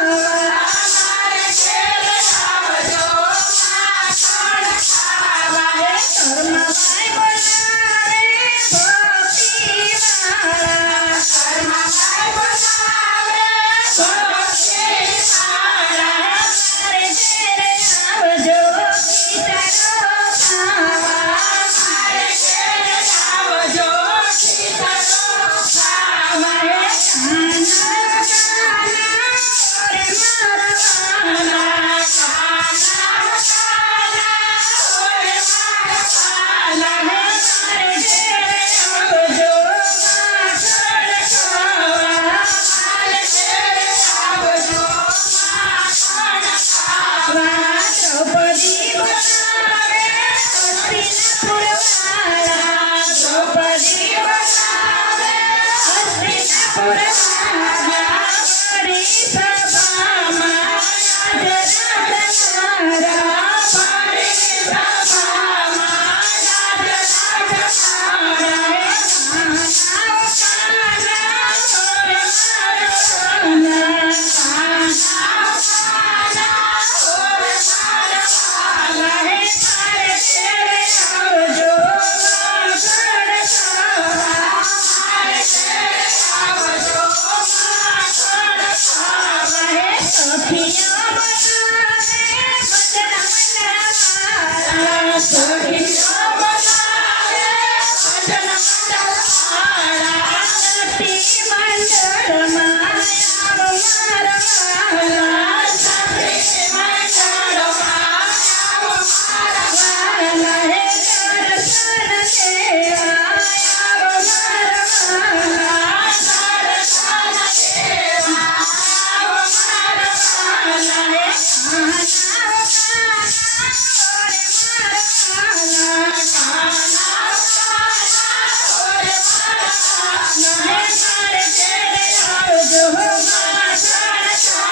Bye.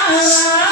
i don't Bye.